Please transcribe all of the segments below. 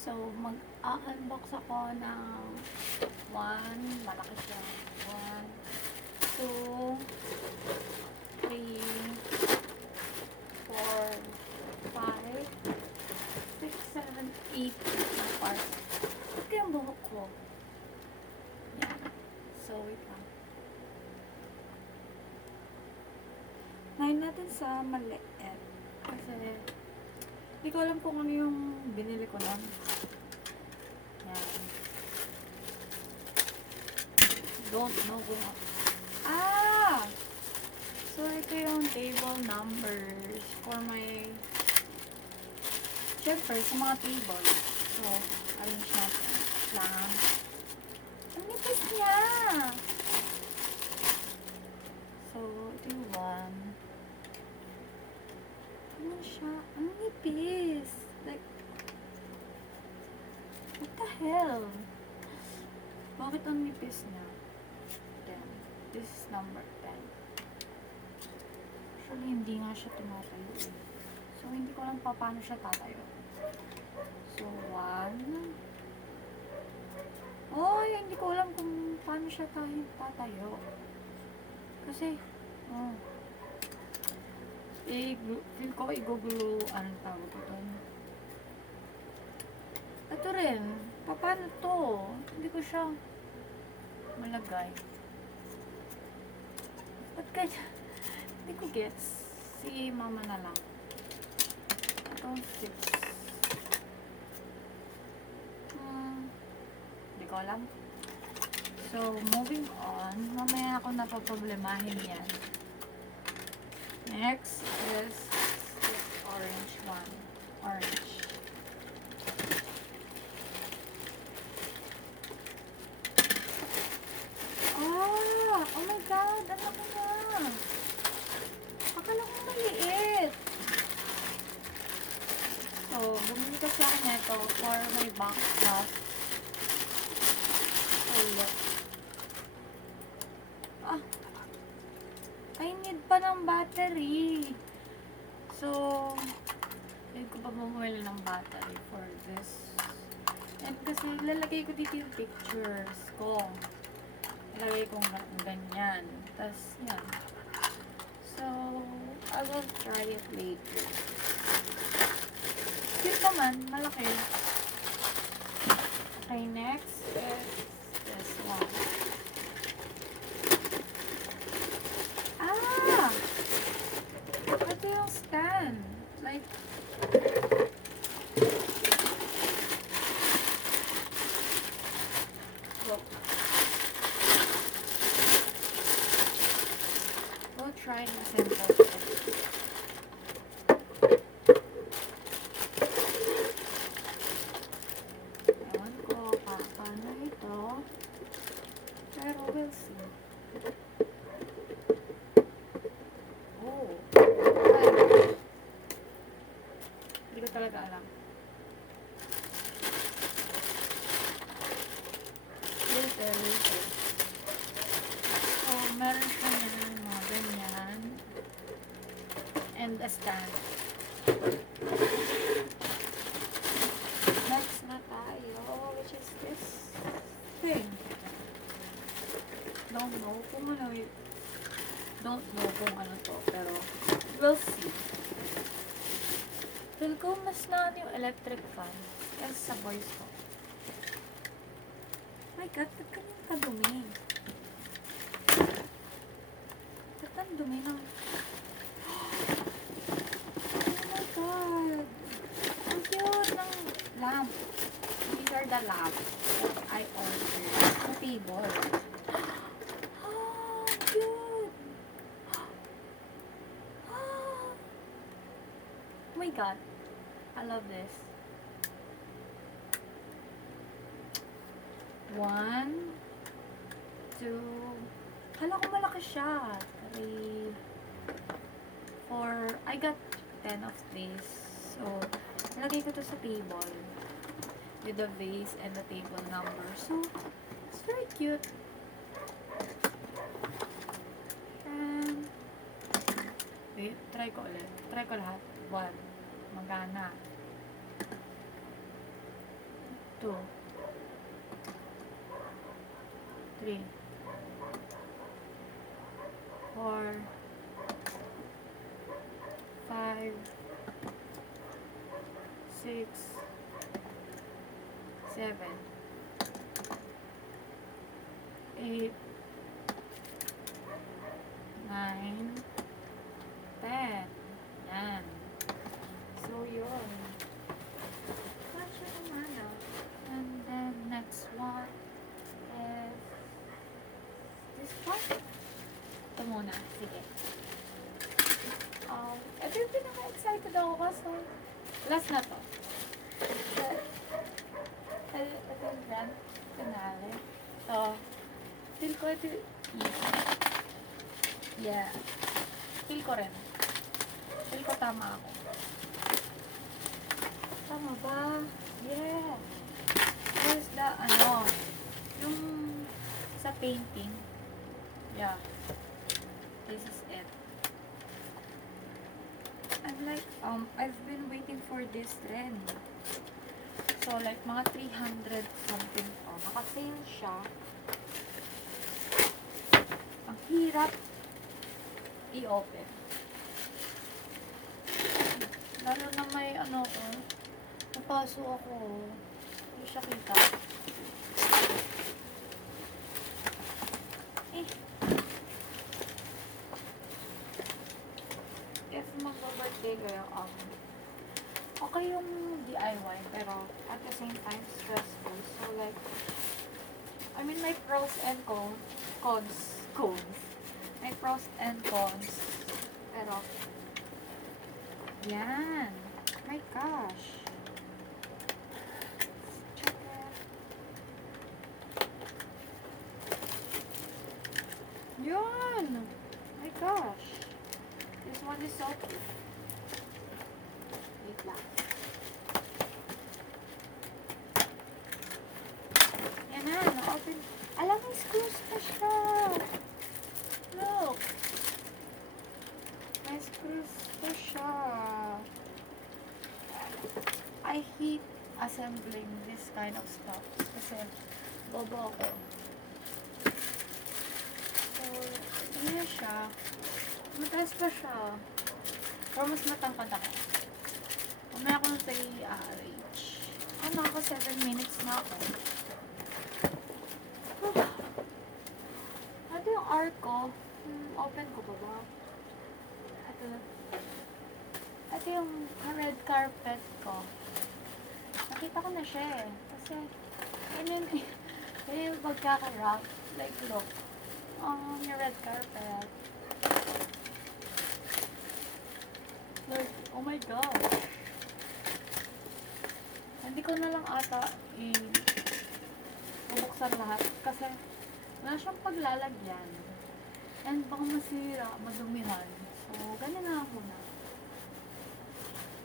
So, mag-unbox ako ng 1, malaki siya. 1, 2, 3, 4, 5, 6, 7, 8 na parts. Ito yung buhok ko. Yan. So, wait lang. Ngayon natin sa maliit. Kasi, hindi ko alam kung ano yung binili ko nun. Yan. Don't know kung so, ito yung table numbers for my syempre, sa mga table. So, arrange natin. Lang. Ang nipis niya! So, ito yung 1. Ano siya? Ang nipis! Like, what the hell? Bakit ang nipis niya? 10. This is number 10. Actually, hindi nga siya tumatayo eh. So, hindi ko alam pa paano siya tatayo. So, 1. Oh, hindi ko alam kung paano siya tatayo. Kasi, feel ko igugulo, anong tawag ito? Ito rin, paano to? Hindi ko siya malagay. Ba't kaya? Hindi ko gets. Si mama na lang. Ito, 6. Hindi ko alam. So, moving on. Mamaya ako napaproblemahin yan. Next is this orange one. Orange. Oh my God! Ano ko na? Akala ko maliit. So, bumili kasi ako nito for my backpack. So, look. I need pa ng battery. So, need ko pa bumili ng battery for this. And kasi lalagay ko dito yung pictures ko. Lalagay ko ganyan. Tapos, yan. So, I will try it later. Cute naman. Malaki. Okay, next is this one. Ito yung stand. Like, look. We'll try and assemble it. Ewan ko paano ito. Pero we'll see. Hindi ko talaga alam. Later. So, meron siya yan, mga ganyan. And a stand. Next na tayo, which is this thing. Don't know kung ano to, pero we'll see. Feel ko mas na yung electric fan kaysa sa voice ko. My God, ba't kanyang kadumi? Ba't ang dumi ng... Oh my God! Ang cute ng lamp. These are the lamps that I ordered sa table. Oh, cute! Oh my God! I love this. 1, 2, kala ko malaki siya. 3, 4, I got 10 of these. So, nalagay ko to sa table with the vase and the table number. So, it's very cute. And, wait, try ko ulit. Try ko lahat. 1, magana. 2, 3, 4, 5, 6, 7, 8, 9, 10. Yan. So, yun. Kasha naman, ah. And then, next one is this one. Ito muna. Sige. Ito yung pinaka-excited ako kasi last na to. Ito yung grand finale. Ito. Feel ko ito easy. Yeah. Feel ko rin. Feel ko tama ako. Tama ba? Yeah. Here's the, yung sa painting. Yeah. This is it. I'm like, I've been waiting for this trend. So, like, mga 300 something to. Naka-sale siya. Ang hirap i-open. Lalo na may napaso ako. Hindi siya kita. If magba-birthday kayo, okay yung DIY, pero at the same time, stressful. So, like, I mean, may pros and cons. May pros and cons. Pero, yan. My gosh. Check it. Yun. My gosh. This one is so cute. Wait lang. Yan na. Na-open. Alam, may screws pa siya. Look. May screws pa siya. I hate assembling this kind of stuff. Kasi, bobo ako. So, yan siya. Mataas pa siya. Pero mas matangkad ako. Umaya ako ng 3 RH. Ako 7 minutes na ako. Ito yung art ko. Open ko pa ba? Ito yung red carpet ko. Nakita ko na siya eh. Kasi, yun yung pagkaka-wrap. Like, look. Yung red carpet. Like, oh my god. Hindi ko na lang ata bubuksan lahat. Kasi, wala siyang paglalagyan. And baka masira, madumihan. So, ganun na lang muna.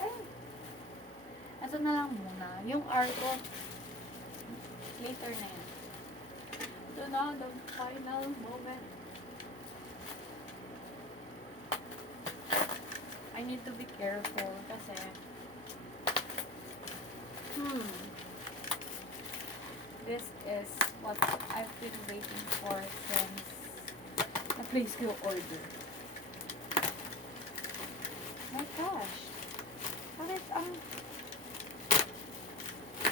Ay! Ito na lang muna. Yung art ko, later na yan. Ito na, the final moment. I need to be careful kasi this is what I've been waiting for since na-place ko yung order. My gosh. Bakit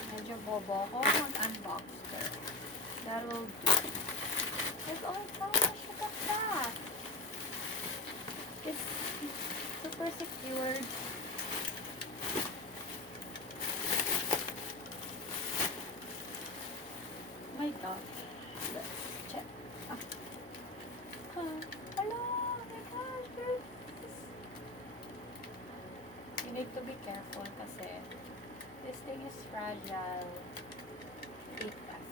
medyo bobo ko mag-unbox pero that'll do. Like, oh my gosh, look at that. It's super secured. My gosh. Let's check. Hello, my gosh, this. You need to be careful kasi this thing is fragile. AF.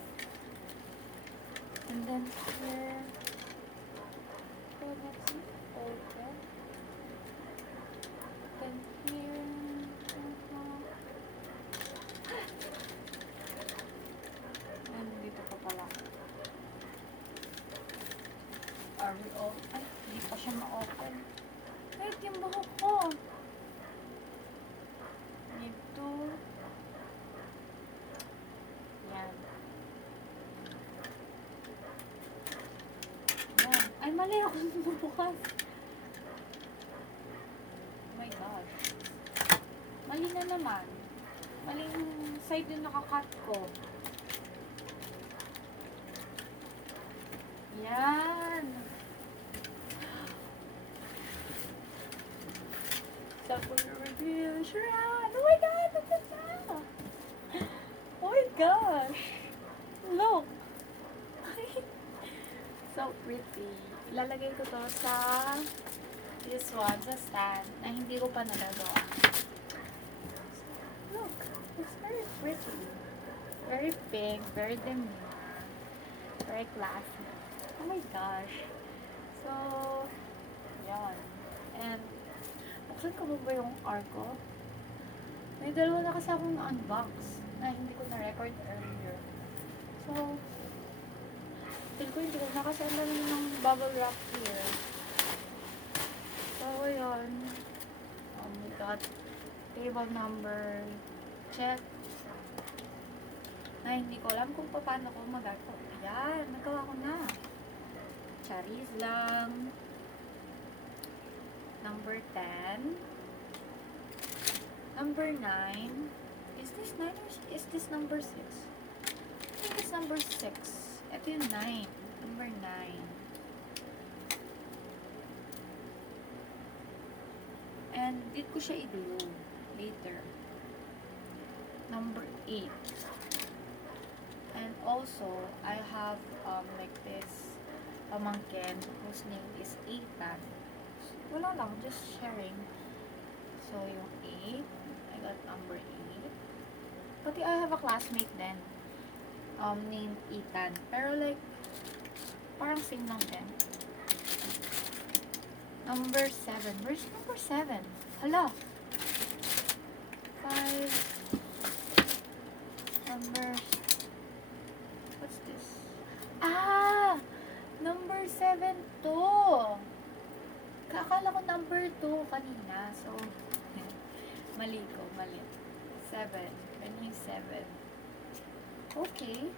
And then here, so let's see, open. Then here, and dito pa pala. Are we all? Ay, hindi pa siya ma-open. Wait, yung buhok ko. Need to Mali ako bukas. Oh my gosh. Mali na naman. Maling side yung nakakat ko. Yan. Sa reveal, Sharon! Oh my God! Look at that! Oh my gosh! Look! So pretty. Ilalagay ko to sa this one, sa stand, na hindi ko pa nagagawa. Look! It's very pretty. Very pink, very demure, very classy. Oh my gosh! So, yan. And, buksan ko ba yung Arco? May dalawa na kasi akong na-unbox na hindi ko na-record earlier. So, feel ko hindi ko na kasi ang dami ng bubble wrap here. So, yun. We got table number check. Na hindi ko alam kung paano ko magagawa. Ayan, nagawa ko na. Charis lang. Number 10. Number 9. Is this 9 or is this number 6? I think it's number 6. Ito yung 9. Number 9. And did ko siya i-glue later. Number 8. And also, I have like this pamangkin whose name is Ethan. Wala lang, just sharing. So, yung 8. I got number 8. Pati I have a classmate then. Named Ethan. Pero like, parang same lang din. Number 7. Where's number 7? Hala. 5. Number... What's this? Ah! Number 7 to. Akala ko number 2 kanina. So, mali ko. Mali. 7. Meaning 7. Okay.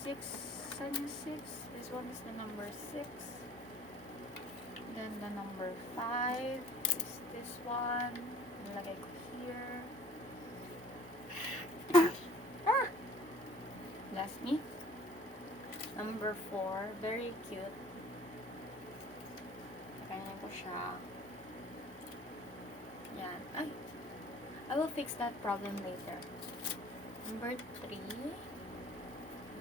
6. Saan yung 6? This one is the number 6. Then the number 5 is this one. Nilagay ko here. Ah! Bless me. Number 4. Very cute. Kanya ko siya. Yan. Ay! I will fix that problem later. Number 3.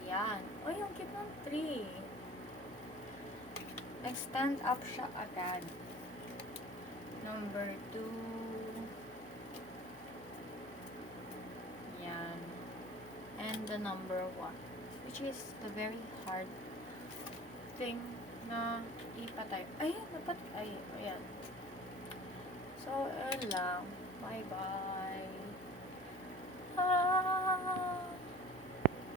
Yan. Oh, yung cute ng 3. Extend up siya agad. Number 2. Yan. And the number 1. Which is the very hard thing na ipatay. Ay, dapat. Ay, ayan. So, ayun lang. Bye-bye.